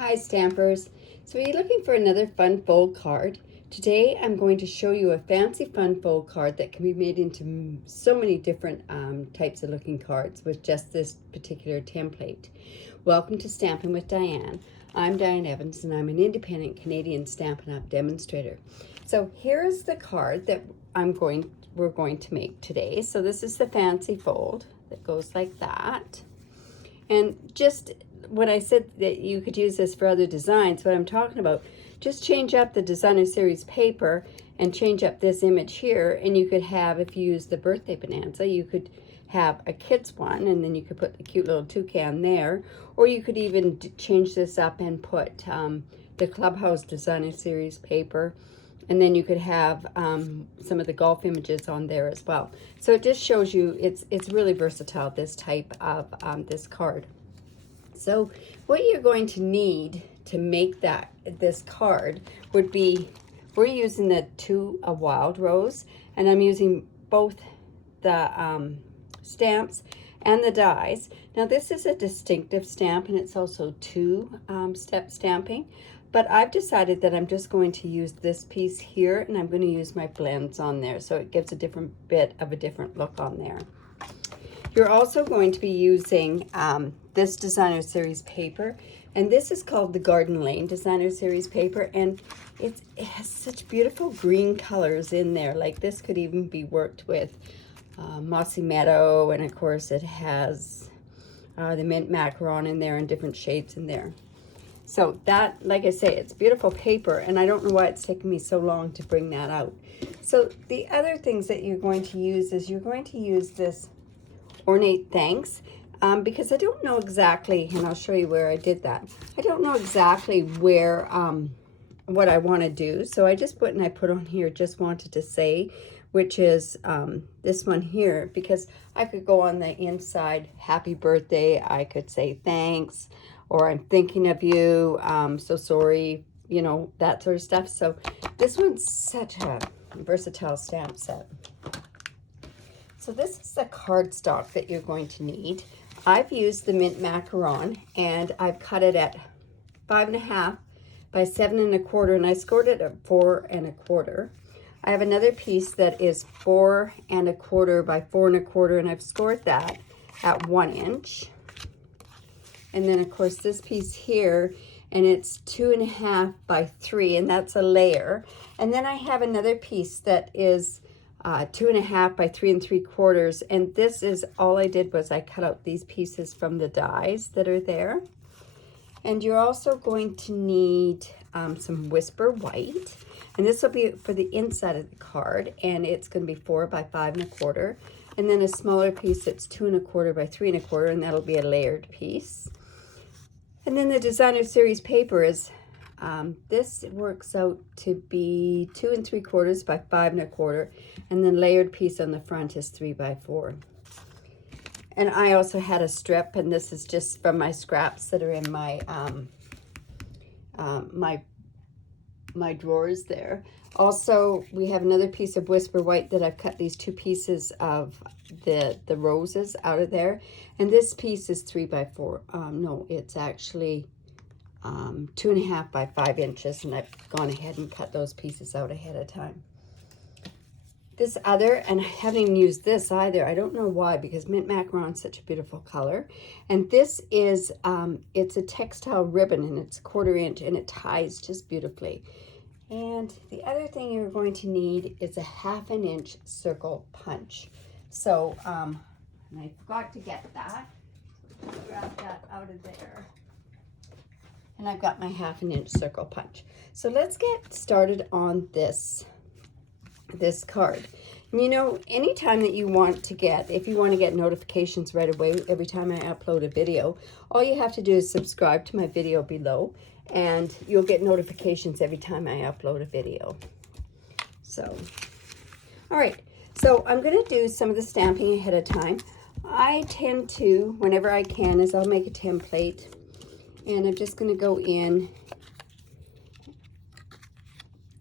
Hi Stampers! So are you looking for another fun fold card? Today I'm going to show you a fancy fun fold card that can be made into so many different types of looking cards with just this particular template. Welcome to Stamping with Diane. I'm Diane Evans and I'm an independent Canadian Stampin' Up Demonstrator. So here's the card that we're going to make today. So this is the fancy fold that goes like that. And just when I said that you could use this for other designs, what I'm talking about, just change up the designer series paper and change up this image here, and you could have, if you use the birthday bonanza, you could have a kid's one, and then you could put the cute little toucan there, or you could even change this up and put the clubhouse designer series paper, and then you could have some of the golf images on there as well. So it just shows you it's really versatile, this type of this card. So what you're going to need to make this card would be, we're using the wild rose, and I'm using both the stamps and the dies. Now this is a distinctive stamp, and it's also two-step stamping. But I've decided that I'm just going to use this piece here, and I'm going to use my blends on there, so it gives a different look on there. You're also going to be using this designer series paper, and this is called the Garden Lane designer series paper, and it has such beautiful green colors in there. Like this could even be worked with Mossy Meadow, and of course it has the mint macaron in there and different shades in there. So that, like I say, it's beautiful paper, and I don't know why it's taken me so long to bring that out. So the other things that you're going to use is you're going to use this ornate thanks, because I don't know exactly, and I'll show you where I did that. I don't know exactly where, what I want to do. So I just put on here, just wanted to say, which is this one here, because I could go on the inside, happy birthday, I could say thanks, or I'm thinking of you, so sorry, you know, that sort of stuff. So this one's such a versatile stamp set. So this is the cardstock that you're going to need. I've used the mint macaron, and I've cut it at 5.5 by 7 1/4, and I scored it at 4 1/4. I have another piece that is 4 1/4 by 4 1/4, and I've scored that at 1 inch. And then of course this piece here, and it's 2.5 by 3, and that's a layer. And then I have another piece that is 2.5 by 3 3/4, and this is all I did was I cut out these pieces from the dies that are there. And you're also going to need some Whisper White, and this will be for the inside of the card, and it's going to be 4 by 5 1/4, and then a smaller piece that's 2 1/4 by 3 1/4, and that'll be a layered piece. And then the designer series paper is this works out to be 2 3/4 by 5 1/4, and then layered piece on the front is 3 by 4. And I also had a strip, and this is just from my scraps that are in my my drawers there. Also, we have another piece of Whisper White that I've cut these two pieces of the roses out of there, and this piece is 3 by 4. No, it's actually 2.5 by 5 inches, and I've gone ahead and cut those pieces out ahead of time. This other, and I haven't even used this either, I don't know why, because mint macaron is such a beautiful color. And this is it's a textile ribbon, and it's 1/4 inch, and it ties just beautifully. And the other thing you're going to need is a 1/2 inch circle punch. So and I forgot to get that, grab that out of there. And I've got my 1/2 inch circle punch. So let's get started on this card. And you know, anytime that you want to if you want to get notifications right away every time I upload a video, all you have to do is subscribe to my video below, and you'll get notifications every time I upload a video. So, all right, so I'm going to do some of the stamping ahead of time. I tend to, whenever I can, is I'll make a template, and I'm just going to go in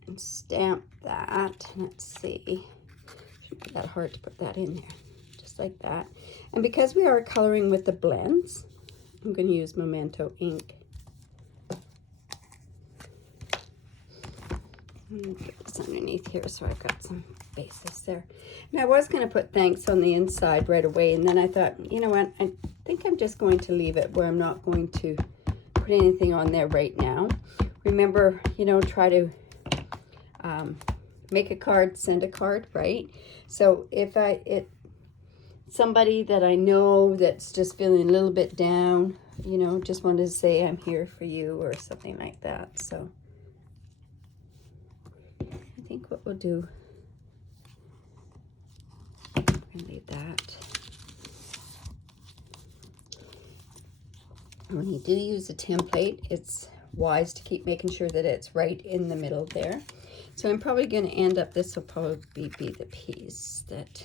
and stamp that. Let's see, shouldn't be that hard to put that in there, just like that. And because we are coloring with the blends, I'm going to use Memento ink. I'm going to put this underneath here so I've got some bases there. And I was going to put thanks on the inside right away, and then I thought, you know what, I think I'm just going to leave it where I'm not going to put anything on there right now. Remember, you know, try to make a card, send a card, right? So if somebody that I know that's just feeling a little bit down, you know, just wanted to say I'm here for you or something like that. So I think what we'll do, I'm gonna leave that. When you do use a template, it's wise to keep making sure that it's right in the middle there. So I'm probably going to end up, this will probably be the piece that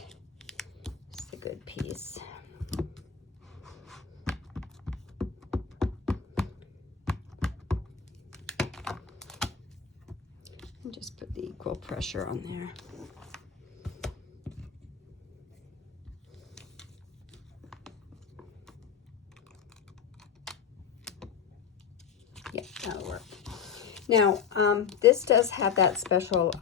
is the good piece. And just put the equal pressure on there. Yeah, that'll work. Now, this does have that special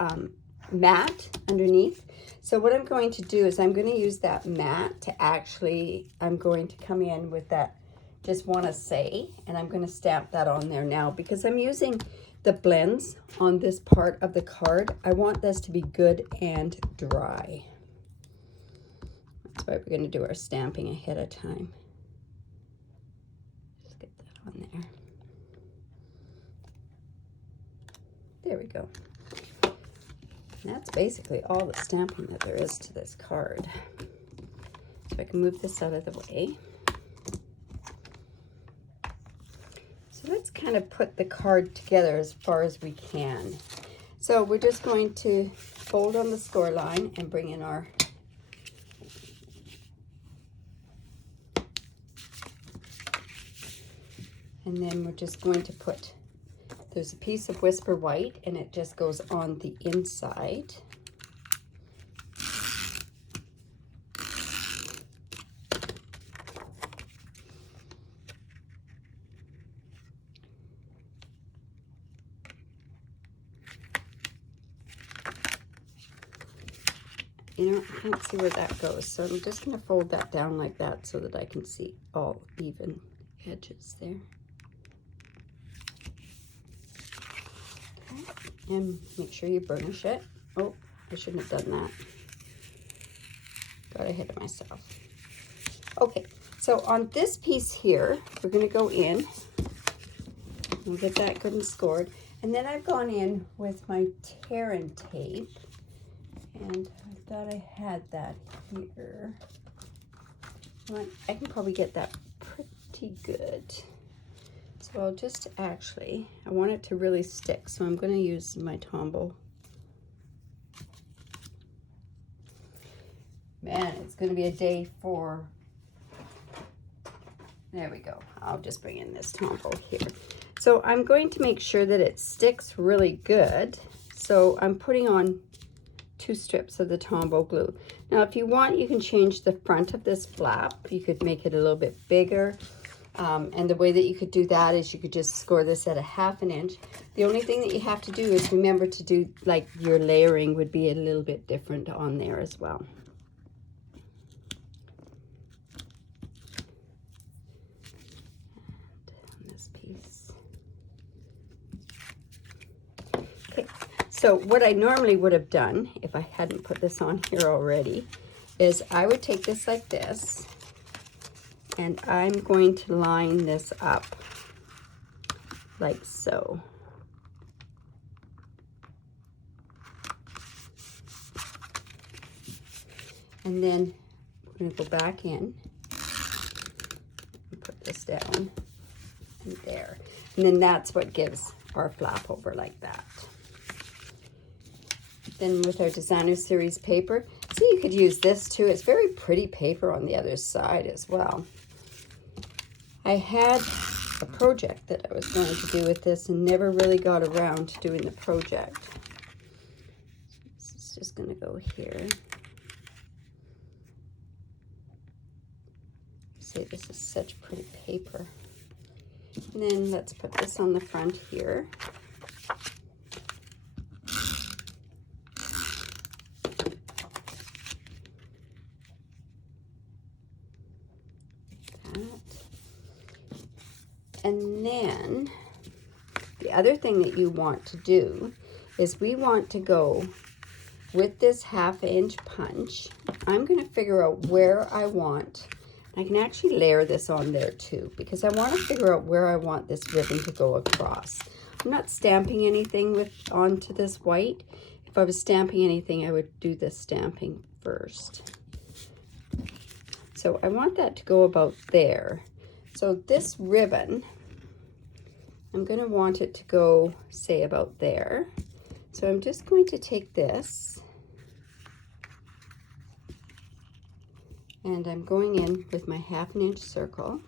mat underneath. So what I'm going to do is I'm going to use that mat to actually, I'm going to come in with that just want to say, and I'm going to stamp that on there now because I'm using the blends on this part of the card. I want this to be good and dry. That's why we're going to do our stamping ahead of time. Just get that on there. There we go. And that's basically all the stamping that there is to this card. So I can move this out of the way. So let's kind of put the card together as far as we can. So we're just going to fold on the score line and bring in our and then we're just going to put, there's a piece of Whisper White and it just goes on the inside. You know, I can't see where that goes, so I'm just going to fold that down like that so that I can see all even edges there. And make sure you burnish it. Oh, I shouldn't have done that. Got ahead of myself. Okay, so on this piece here, we're going to go in. We'll get that good and scored. And then I've gone in with my tear and tape. And I thought I had that here. I can probably get that pretty good. So I'll just actually, I want it to really stick, so I'm going to use my Tombow. Man, it's going to be a day for, there we go. I'll just bring in this Tombow here. So I'm going to make sure that it sticks really good. So I'm putting on 2 strips of the Tombow glue. Now if you want, you can change the front of this flap. You could make it a little bit bigger. And the way that you could do that is you could just score this at a 1/2 inch. The only thing that you have to do is remember to do, like, your layering would be a little bit different on there as well. And on this piece. Okay, so what I normally would have done if I hadn't put this on here already is I would take this like this. And I'm going to line this up like so. And then we're going to go back in and put this down and there. And then that's what gives our flap over like that. Then with our Designer Series paper, so you could use this too. It's very pretty paper on the other side as well. I had a project that I was going to do with this and never really got around to doing the project. This is just going to go here. See, this is such pretty paper. And then let's put this on the front here. And then the other thing that you want to do is we want to go with this 1/2 inch punch. I'm going to figure out where I want. I can actually layer this on there too, because I want to figure out where I want this ribbon to go across. I'm not stamping anything onto this white. If I was stamping anything, I would do the stamping first. So I want that to go about there. So this ribbon, I'm going to want it to go, say, about there. So I'm just going to take this and I'm going in with my 1/2 inch circle.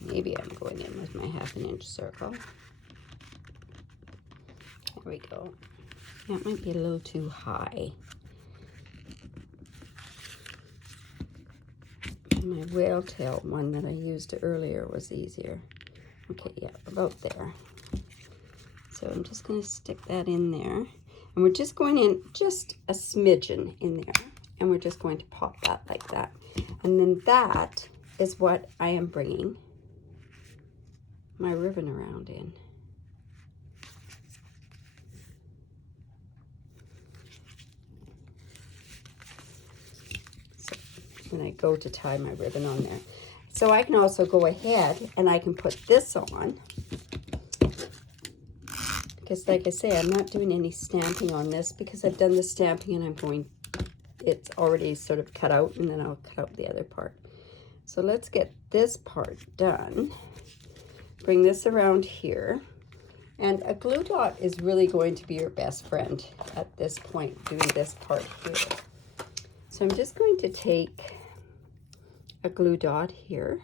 Maybe I'm going in with my 1/2 inch circle. There we go. That might be a little too high. My whale tail one that I used earlier was easier. Okay, yeah, about there. So I'm just going to stick that in there. And we're just going in just a smidgen in there. And we're just going to pop that like that. And then that is what I am bringing my ribbon around in. So when I go to tie my ribbon on there. So I can also go ahead and I can put this on. Because like I say, I'm not doing any stamping on this because I've done the stamping and it's already sort of cut out, and then I'll cut out the other part. So let's get this part done. Bring this around here. And a glue dot is really going to be your best friend at this point, doing this part here. So I'm just going to take a glue dot here.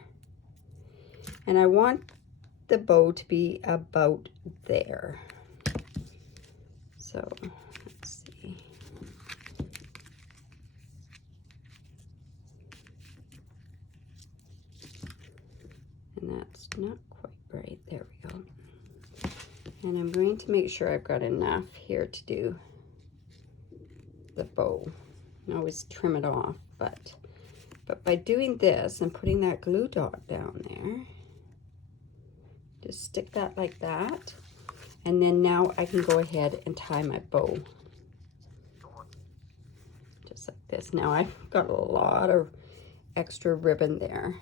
And I want the bow to be about there. So let's see. And that's not quite right. There we go. And I'm going to make sure I've got enough here to do the bow. I always trim it off, but by doing this and putting that glue dot down there, just stick that like that. And then now I can go ahead and tie my bow. Just like this. Now I've got a lot of extra ribbon there.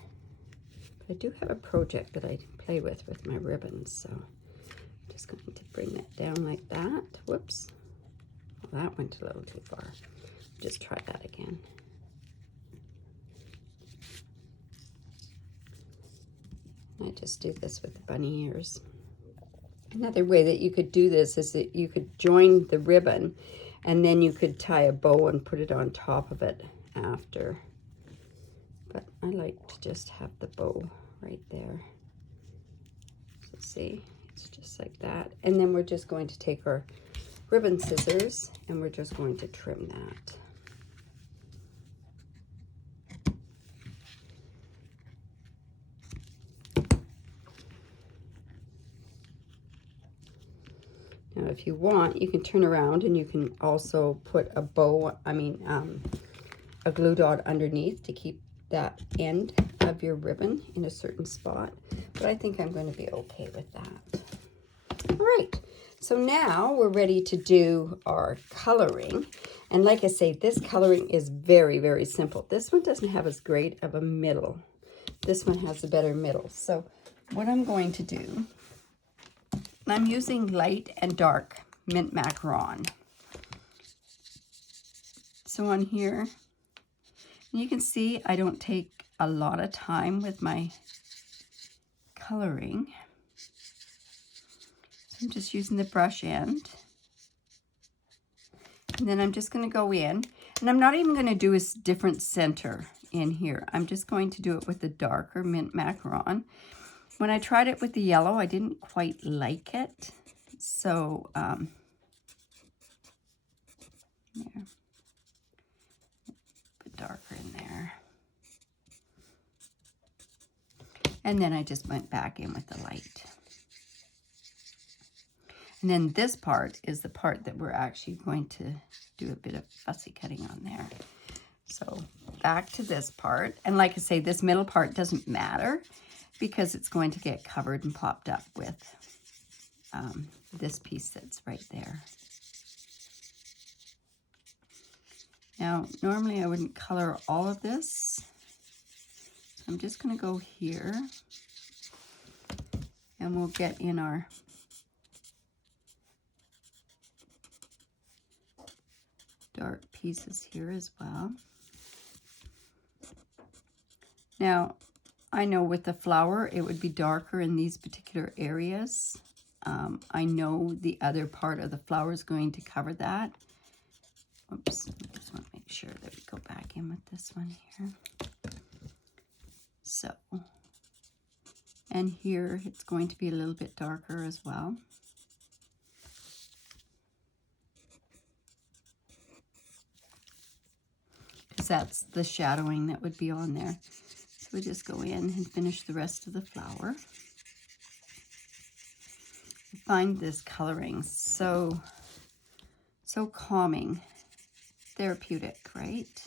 But I do have a project that I play with my ribbons, so I'm just going to bring that down like that. Whoops. Well, that went a little too far. Just try that again. I just do this with the bunny ears. Another way that you could do this is that you could join the ribbon and then you could tie a bow and put it on top of it after. But I like to just have the bow right there. So see, it's just like that. And then we're just going to take our ribbon scissors and we're just going to trim that. Now, if you want, you can turn around and you can also put a bow, a glue dot underneath to keep that end of your ribbon in a certain spot. But I think I'm going to be okay with that. All right, so now we're ready to do our coloring. And like I say, this coloring is very, very simple. This one doesn't have as great of a middle. This one has a better middle. So what I'm going to do, I'm using light and dark mint macaron. So on here, you can see I don't take a lot of time with my coloring. So I'm just using the brush end. And then I'm just going to go in, and I'm not even going to do a different center in here. I'm just going to do it with the darker mint macaron. When I tried it with the yellow, I didn't quite like it. So, there. Put darker in there. And then I just went back in with the light. And then this part is the part that we're actually going to do a bit of fussy cutting on there. So back to this part. And like I say, this middle part doesn't matter because it's going to get covered and popped up with this piece that's right there. Now, normally I wouldn't color all of this. I'm just going to go here and we'll get in our dark pieces here as well. Now, I know with the flower, it would be darker in these particular areas. I know the other part of the flower is going to cover that. Oops, I just want to make sure that we go back in with this one here. So, and here it's going to be a little bit darker as well. Because that's the shadowing that would be on there. So we just go in and finish the rest of the flower. I find this coloring so calming, therapeutic, right?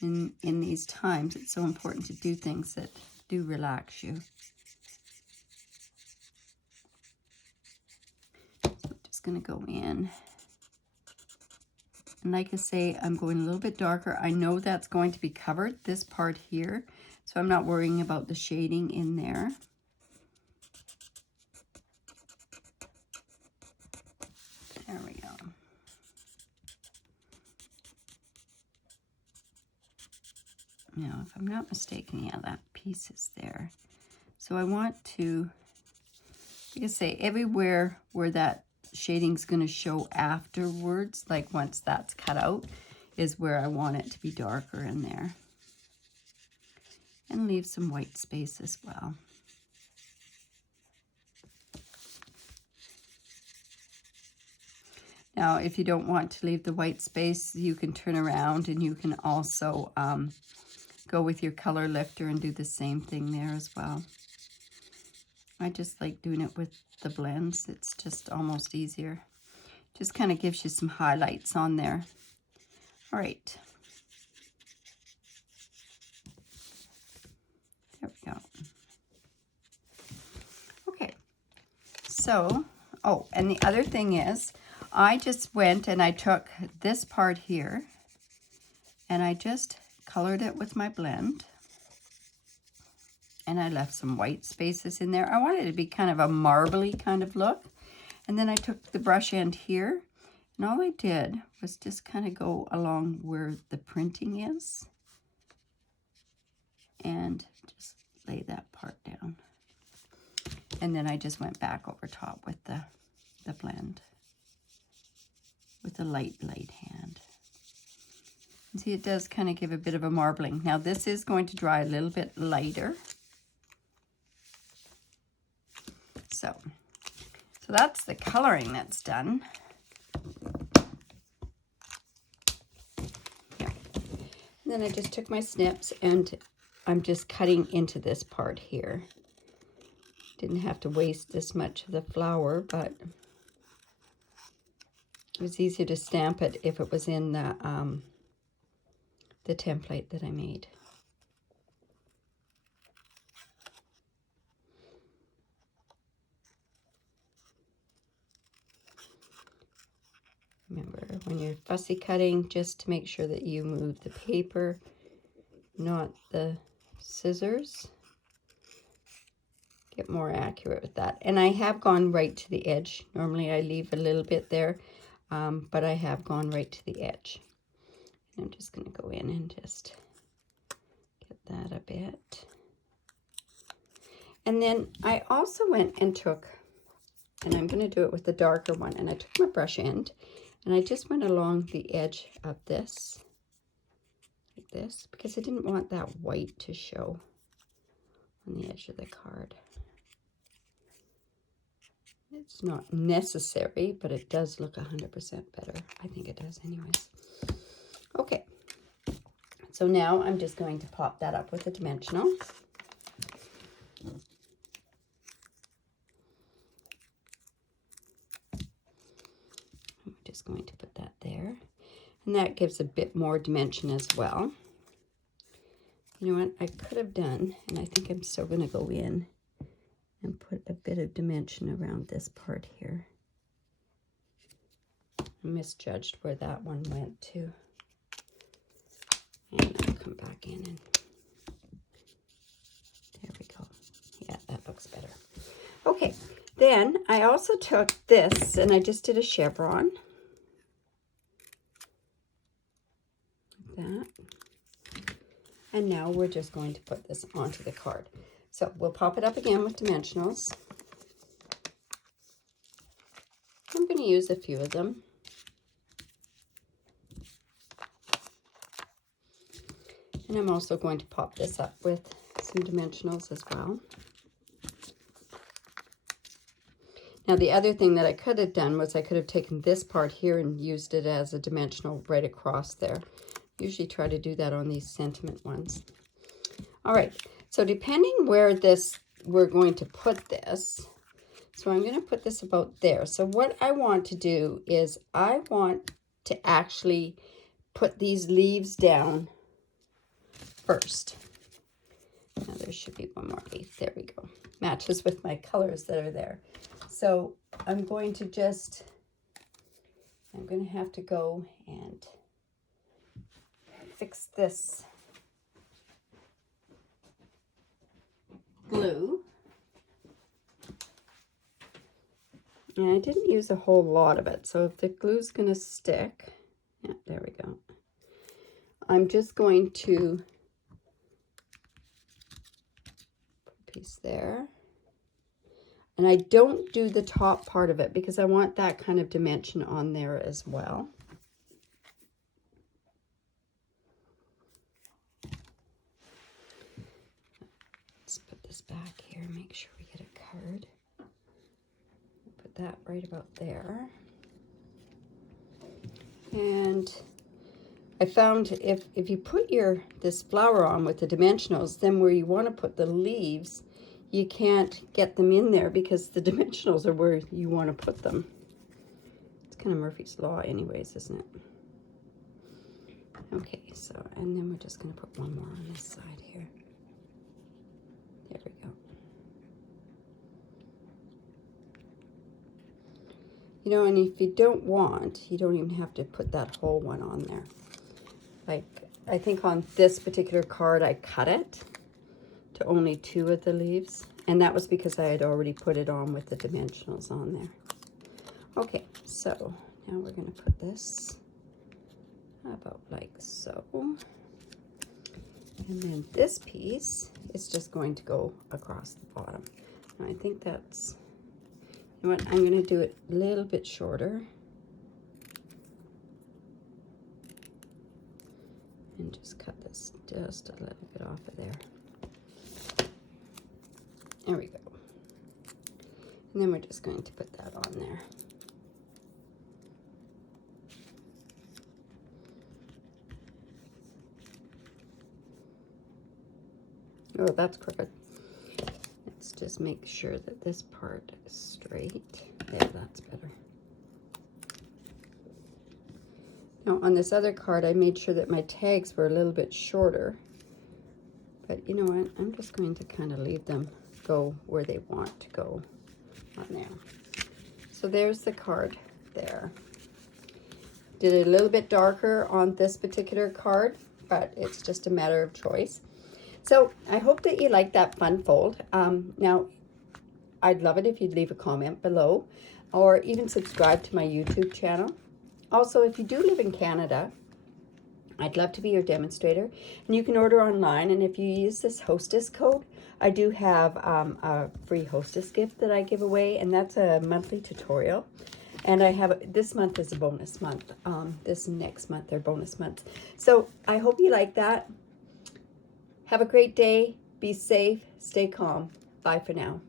In these times, it's so important to do things that do relax you. So I'm just going to go in. And like I say, I'm going a little bit darker. I know that's going to be covered, this part here. So I'm not worrying about the shading in there. There we go. Now, if I'm not mistaken, yeah, that piece is there. So I want to, like I say, everywhere where that shading's going to show afterwards, like once that's cut out, is where I want it to be darker in there. And leave some white space as well. Now, if you don't want to leave the white space, you can turn around and you can also go with your color lifter and do the same thing there as well. I just like doing it with the blends. It's just almost easier. Just kind of gives you some highlights on there. All right. There we go. Okay. So, oh, and the other thing is, I just went and I took this part here and I just colored it with my blend. And I left some white spaces in there. I wanted it to be kind of a marbly kind of look. And then I took the brush end here, and all I did was just kind of go along where the printing is and just lay that part down. And then I just went back over top with the blend with a light hand. And see, it does kind of give a bit of a marbling. Now this is going to dry a little bit lighter. So that's the coloring that's done. Here. And then I just took my snips and I'm just cutting into this part here. Didn't have to waste this much of the flower, but it was easier to stamp it if it was in the template that I made. Remember, when you're fussy cutting, just to make sure that you move the paper, not the scissors. Get more accurate with that. And I have gone right to the edge. Normally I leave a little bit there, but I have gone right to the edge. And I'm just going to go in and just get that a bit. And then I also went and took, and I'm going to do it with the darker one, and I took my brush end and I just went along the edge of this, like this, because I didn't want that white to show on the edge of the card. It's not necessary, but it does look 100% better. I think it does anyways. Okay, so now I'm just going to pop that up with a dimensional. I'm just going to put that there. And that gives a bit more dimension as well. You know what I could have done, and I think I'm still going to go in and put a bit of dimension around this part here. I misjudged where that one went to. And I'll come back in and there we go. Yeah, that looks better. Okay, then I also took this and I just did a chevron. Like that. And now we're just going to put this onto the card. So we'll pop it up again with dimensionals. I'm going to use a few of them. And I'm also going to pop this up with some dimensionals as well. Now the other thing that I could have done was I could have taken this part here and used it as a dimensional right across there. Usually try to do that on these sentiment ones. All right, so depending where we're going to put this, so I'm going to put this about there. So what I want to do is I want to actually put these leaves down first. Now there should be one more leaf. There we go. Matches with my colors that are there. So I'm going to have to go and fix this glue. And I didn't use a whole lot of it, so if the glue's going to stick, yeah, there we go. I'm just going to put a piece there. And I don't do the top part of it because I want that kind of dimension on there as well. Let's put this back here, make sure we get it covered. Put that right about there. And I found if you put this flower on with the dimensionals, then where you want to put the leaves, you can't get them in there because the dimensionals are where you want to put them. It's kind of Murphy's Law anyways, isn't it? Okay, so, and then we're just going to put one more on this side here. There we go. You know, and if you don't want, you don't even have to put that whole one on there. Like, I think on this particular card, I cut it to only 2 of the leaves, and that was because I had already put it on with the dimensionals on there. Okay, so now we're going to put this about like so, and then this piece is just going to go across the bottom. And I think that's, you know what, I'm going to do it a little bit shorter and just cut this just a little bit off of there. There we go. And then we're just going to put that on there. Oh, that's crooked. Let's just make sure that this part is straight. There, that's better. Now, on this other card, I made sure that my tags were a little bit shorter. But you know what? I'm just going to kind of leave them go where they want to go on there. So there's the card there. Did it a little bit darker on this particular card, but it's just a matter of choice. So I hope that you like that fun fold. Now, I'd love it if you'd leave a comment below or even subscribe to my YouTube channel. Also, if you do live in Canada, I'd love to be your demonstrator, and you can order online, and if you use this hostess code, I do have a free hostess gift that I give away, and that's a monthly tutorial. And I have, this month is a bonus month. This next month are bonus months. So I hope you like that. Have a great day. Be safe. Stay calm. Bye for now.